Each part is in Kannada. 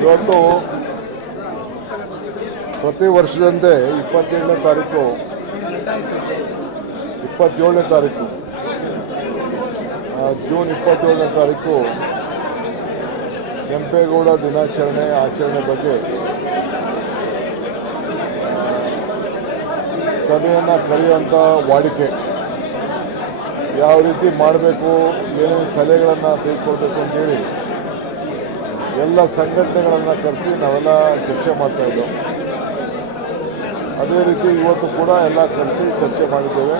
ಇವತ್ತು ಪ್ರತಿ ವರ್ಷದಂತೆ 27ನೇ ತಾರೀಕು ಜೂನ್ 27ನೇ ತಾರೀಕು ಕೆಂಪೇಗೌಡ ದಿನಾಚರಣೆ ಆಚರಣೆ ಬಗ್ಗೆ ಸಭೆಯನ್ನು ಕರೆಯುವಂಥ ವಾಡಿಕೆ, ಯಾವ ರೀತಿ ಮಾಡಬೇಕು, ಏನೇನು ಸಲಹೆಗಳನ್ನು ತೆಗೆದುಕೊಳ್ಬೇಕು ಅಂತೇಳಿ ಎಲ್ಲ ಸಂಘಟನೆಗಳನ್ನು ಕರೆಸಿ ನಾವೆಲ್ಲ ಚರ್ಚೆ ಮಾಡ್ತಾಯಿದ್ದೆವು. ಅದೇ ರೀತಿ ಇವತ್ತು ಕೂಡ ಎಲ್ಲ ಕರೆಸಿ ಚರ್ಚೆ ಮಾಡಿದ್ದೇವೆ.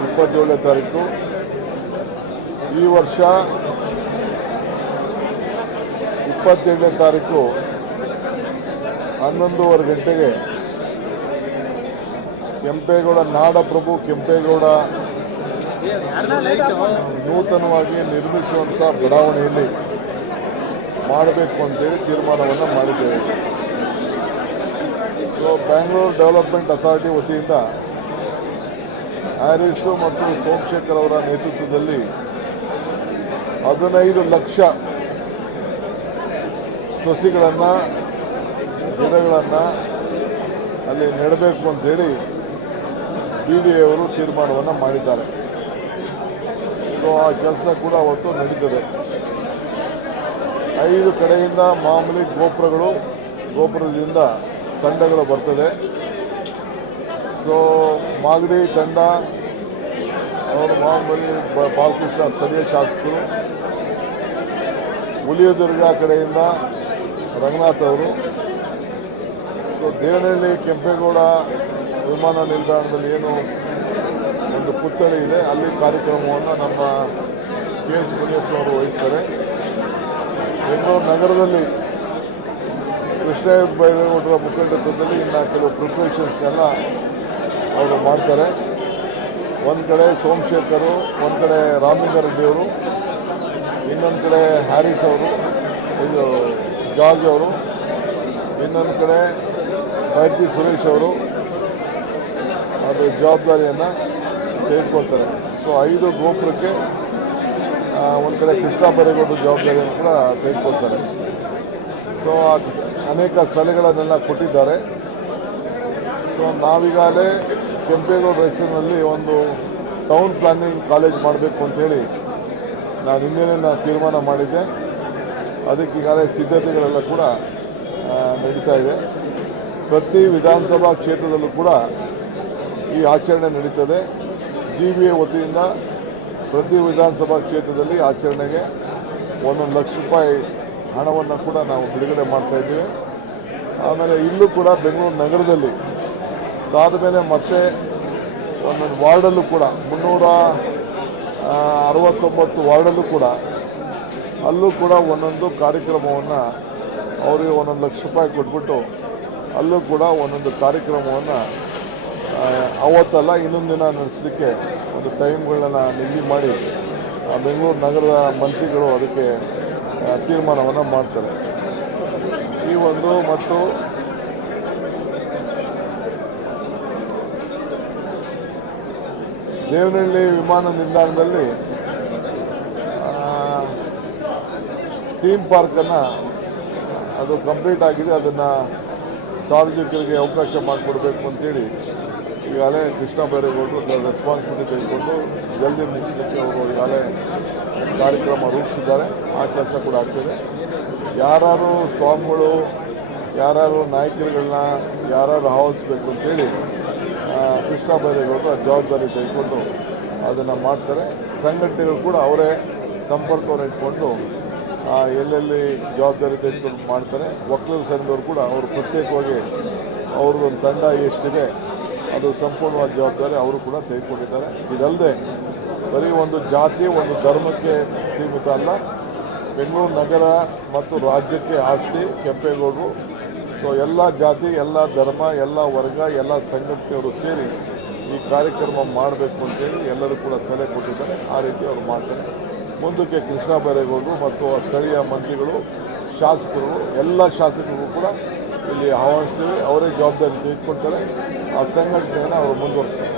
27ನೇ ತಾರೀಕು ಈ ವರ್ಷ 27ನೇ ತಾರೀಕು 11:30 ಗಂಟೆಗೆ ಕೆಂಪೇಗೌಡ ನಾಡಪ್ರಭು ಕೆಂಪೇಗೌಡ ನೂತನವಾಗಿ ನಿರ್ಮಿಸುವಂಥ ಬಡಾವಣೆಯಲ್ಲಿ ಮಾಡಬೇಕು ಅಂತೇಳಿ ತೀರ್ಮಾನವನ್ನು ಮಾಡಿದ್ದೇವೆ. ಸೊ ಬ್ಯಾಂಗ್ಳೂರು ಡೆವಲಪ್ಮೆಂಟ್ ಅಥಾರಿಟಿ ವತಿಯಿಂದ ಹ್ಯಾರಿಸು ಮತ್ತು ಸೋಮಶೇಖರ್ ಅವರ ನೇತೃತ್ವದಲ್ಲಿ 15 ಲಕ್ಷ ಸಸಿಗಳನ್ನು ಗಿಡಗಳನ್ನು ಅಲ್ಲಿ ನೆಡಬೇಕು ಅಂತೇಳಿ BDA ಅವರು ತೀರ್ಮಾನವನ್ನು ಮಾಡಿದ್ದಾರೆ. ಸೊ ಆ ಕೆಲಸ ಕೂಡ ಅವತ್ತು ನಡೀತದೆ. 5 ಕಡೆಯಿಂದ ಮಾಮೂಲಿ ಗೋಪುರದಿಂದ ತಂಡಗಳು ಬರ್ತದೆ. ಸೊ ಮಾಗಡಿ ತಂಡ ಅವರು ಮಾಮೂಲಿ ಬಾಲಕೃಷ್ಣ ಸ್ಥಳೀಯ ಶಾಸಕರು, ಹುಲಿಯದುರ್ಗ ಕಡೆಯಿಂದ ರಂಗನಾಥ್ ಅವರು, ಸೊ ದೇವನಹಳ್ಳಿ ಕೆಂಪೇಗೌಡ ವಿಮಾನ ನಿಲ್ದಾಣದಲ್ಲಿ ಏನು ಒಂದು ಪುತ್ಥಳಿ ಇದೆ, ಅಲ್ಲಿ ಕಾರ್ಯಕ್ರಮವನ್ನು ನಮ್ಮ KH ಮುನಿಯಪ್ಪನವರು ವಹಿಸ್ತಾರೆ. ಬೆಂಗಳೂರು ನಗರದಲ್ಲಿ ಕೃಷ್ಣ ಬೈರೇಗೌಡರ ಮುಖಂಡತ್ವದಲ್ಲಿ ಇನ್ನು ಕೆಲವು ಪ್ರಿಪ್ರೇಷನ್ಸ್ನೆಲ್ಲ ಅವರು ಮಾಡ್ತಾರೆ. ಒಂದು ಕಡೆ ಸೋಮಶೇಖರು, ಒಂದು ಕಡೆ ರಾಮಲಿಂಗಾರೆಡ್ಡಿಯವರು, ಇನ್ನೊಂದು ಕಡೆ ಹ್ಯಾರಿಸ್ ಅವರು, ಇದು ಜಾರ್ಜ್ ಅವರು, ಇನ್ನೊಂದು ಕಡೆ ಬೈರ್ತಿ ಸುರೇಶ್ ಅವರು ಅದು ಜವಾಬ್ದಾರಿಯನ್ನು ತೆಗೆದುಕೊಳ್ತಾರೆ. ಸೊ 5 ಗೋಪುರಕ್ಕೆ ಒಂದು ಕಡೆ ಕೃಷ್ಣ ಬೈರೇಗೌಡರ ಜವಾಬ್ದಾರಿಯನ್ನು ಕೂಡ ತೆಗೆದುಕೊಳ್ತಾರೆ. ಸೊ ಅನೇಕ ಸಲಹೆಗಳನ್ನೆಲ್ಲ ಕೊಟ್ಟಿದ್ದಾರೆ. ಸೊ ನಾವೀಗಾಗಲೇ ಕೆಂಪೇಗೌಡರ ಹೆಸರಿನಲ್ಲಿ ಒಂದು ಟೌನ್ ಪ್ಲಾನಿಂಗ್ ಕಾಲೇಜ್ ಮಾಡಬೇಕು ಅಂತೇಳಿ ನಾನು ಹಿಂದೆ ತೀರ್ಮಾನ ಮಾಡಿದ್ದೆ. ಅದಕ್ಕೀಗಾಗಲೇ ಸಿದ್ಧತೆಗಳೆಲ್ಲ ಕೂಡ ನಡೀತಾ ಇದೆ. ಪ್ರತಿ ವಿಧಾನಸಭಾ ಕ್ಷೇತ್ರದಲ್ಲೂ ಕೂಡ ಈ ಆಚರಣೆ ನಡೀತದೆ. GBA ವತಿಯಿಂದ ಪ್ರತಿ ವಿಧಾನಸಭಾ ಕ್ಷೇತ್ರದಲ್ಲಿ ಆಚರಣೆಗೆ 1 ಲಕ್ಷ ರೂಪಾಯಿ ಹಣವನ್ನು ಕೂಡ ನಾವು ಬಿಡುಗಡೆ ಮಾಡ್ತಾಯಿದ್ದೀವಿ. ಆಮೇಲೆ ಇಲ್ಲೂ ಕೂಡ ಬೆಂಗಳೂರು ನಗರದಲ್ಲಿ ಅದಾದ ಮೇಲೆ ಮತ್ತೆ ಒಂದೊಂದು ವಾರ್ಡಲ್ಲೂ ಕೂಡ 369 ವಾರ್ಡಲ್ಲೂ ಕೂಡ ಅಲ್ಲೂ ಕೂಡ ಒಂದೊಂದು ಕಾರ್ಯಕ್ರಮವನ್ನು ಅವರಿಗೆ 1 ಲಕ್ಷ ರೂಪಾಯಿ ಕೊಟ್ಬಿಟ್ಟು ಅಲ್ಲೂ ಕೂಡ ಒಂದೊಂದು ಕಾರ್ಯಕ್ರಮವನ್ನು ಅವತ್ತಲ್ಲ ಇನ್ನೊಂದು ದಿನ ನಡೆಸಲಿಕ್ಕೆ ಒಂದು ಟೈಮ್ಗಳನ್ನ ನಿಗದಿ ಮಾಡಿ ಬೆಂಗಳೂರು ನಗರದ ಮಂತ್ರಿಗಳು ಅದಕ್ಕೆ ತೀರ್ಮಾನವನ್ನು ಮಾಡ್ತಾರೆ. ಈ ಒಂದು ಮತ್ತು ದೇವನಹಳ್ಳಿ ವಿಮಾನ ನಿಲ್ದಾಣದಲ್ಲಿ ಥೀಮ್ ಪಾರ್ಕನ್ನು ಅದು ಕಂಪ್ಲೀಟ್ ಆಗಿದೆ, ಅದನ್ನು ಸಾರ್ವಜನಿಕರಿಗೆ ಅವಕಾಶ ಮಾಡಿಕೊಡ್ಬೇಕು ಅಂತೇಳಿ ಈಗಾಗಲೇ ಕೃಷ್ಣ ಬೈರೇಗೌಡರು ರೆಸ್ಪಾನ್ಸಿಬಿಲಿಟಿ ತೆಗೆದುಕೊಂಡು ಜಲ್ದಿ ಮುಗಿಸಲಿಕ್ಕೆ ಅವರು ಈಗಾಗಲೇ ಕಾರ್ಯಕ್ರಮ ರೂಪಿಸಿದ್ದಾರೆ. ಆ ಕೆಲಸ ಕೂಡ ಆಗ್ತದೆ. ಯಾರು ಸ್ವಾಮಿಗಳು, ಯಾರು ನಾಯಕರುಗಳನ್ನ ಯಾರು ಆಹ್ವಾನಿಸಬೇಕು ಅಂತೇಳಿ ಕೃಷ್ಣ ಬೈರೇಗೌಡರು ಜವಾಬ್ದಾರಿ ತೆಗೆದುಕೊಂಡು ಅದನ್ನು ಮಾಡ್ತಾರೆ. ಸಂಘಟನೆಗಳು ಕೂಡ ಅವರೇ ಸಂಪರ್ಕವನ್ನು ಇಟ್ಕೊಂಡು ಎಲ್ಲೆಲ್ಲಿ ಜವಾಬ್ದಾರಿ ತೆಗೆದುಕೊಂಡು ಮಾಡ್ತಾರೆ. ಒಕ್ಕಲಿಗರ ಸಂಘದವರು ಕೂಡ ಅವರು ಪ್ರತ್ಯೇಕವಾಗಿ ಅವ್ರದ್ದೊಂದು ತಂಡ ಎಷ್ಟಿದೆ ಅದು ಸಂಪೂರ್ಣವಾದ ಜವಾಬ್ದಾರಿ ಅವರು ಕೂಡ ತೆಗೆದುಕೊಂಡಿದ್ದಾರೆ. ಇದಲ್ಲದೆ ಬರೀ ಒಂದು ಜಾತಿ ಒಂದು ಧರ್ಮಕ್ಕೆ ಸೀಮಿತ ಅಲ್ಲ, ಬೆಂಗಳೂರು ನಗರ ಮತ್ತು ರಾಜ್ಯಕ್ಕೆ ಆಸ್ತಿ ಕೆಂಪೇಗೌಡರು. ಸೊ ಎಲ್ಲ ಜಾತಿ, ಎಲ್ಲ ಧರ್ಮ, ಎಲ್ಲ ವರ್ಗ, ಎಲ್ಲ ಸಂಘಟನೆಯವರು ಸೇರಿ ಈ ಕಾರ್ಯಕ್ರಮ ಮಾಡಬೇಕು ಅಂತೇಳಿ ಎಲ್ಲರೂ ಕೂಡ ಸಲಹೆ ಕೊಟ್ಟಿದ್ದಾರೆ. ಆ ರೀತಿ ಅವರು ಮಾಡ್ತಾರೆ. ಮುಂದಕ್ಕೆ ಕೃಷ್ಣ ಬೈರೇಗೌಡರು ಮತ್ತು ಸ್ಥಳೀಯ ಮಂತ್ರಿಗಳು, ಶಾಸಕರು, ಎಲ್ಲ ಶಾಸಕರು ಕೂಡ ಇಲ್ಲಿ ಆಹ್ವಾನಿಸ್ತೀವಿ. ಅವರೇ ಜವಾಬ್ದಾರಿ ತೆಗೆದುಕೊಳ್ತಾರೆ. ಆ ಸಂಘಟನೆಯನ್ನು ಅವರು ಮುಂದುವರಿಸ್ತಾರೆ.